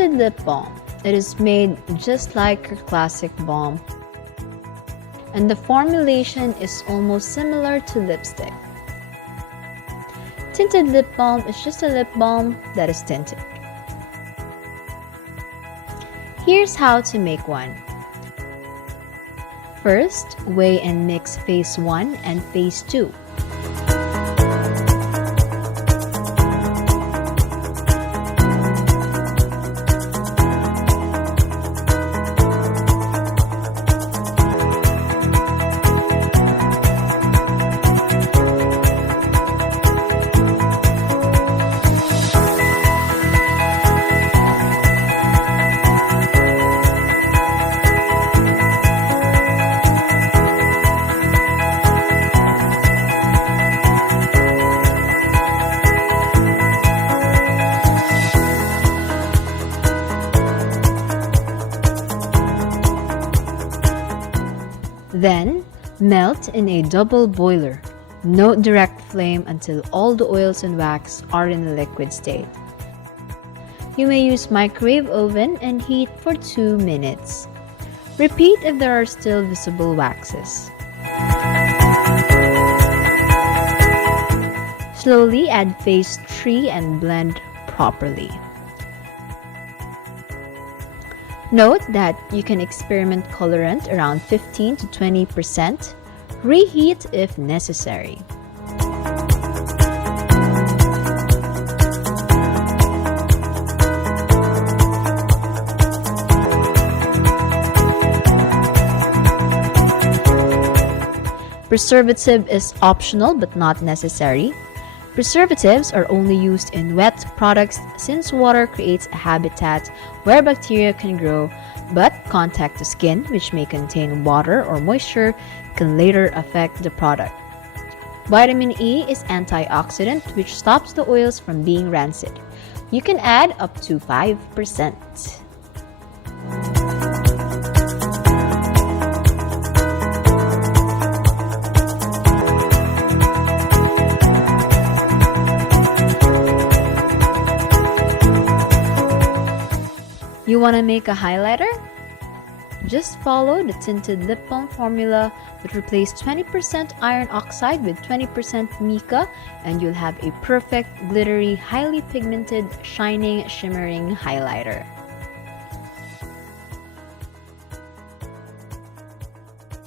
Tinted lip balm. It is made just like your classic balm, and the formulation is almost similar to lipstick. Tinted lip balm is just a lip balm that is tinted. Here's how to make one. First, weigh and mix phase 1 and phase 2. Then, melt in a double boiler. No direct flame until all the oils and wax are in a liquid state. You may use microwave oven and heat for 2 minutes. Repeat if there are still visible waxes. Slowly add phase 3 and blend properly. Note that you can experiment colorant around 15 to 20%. Reheat if necessary. Preservative is optional but not necessary. Preservatives are only used in wet products since water creates a habitat where bacteria can grow, but contact to skin, which may contain water or moisture, can later affect the product. Vitamin E is antioxidant, which stops the oils from being rancid. You can add up to 5%. You want to make a highlighter? Just follow the tinted lip balm formula that replaces 20% iron oxide with 20% mica, and you'll have a perfect, glittery, highly pigmented, shining, shimmering highlighter.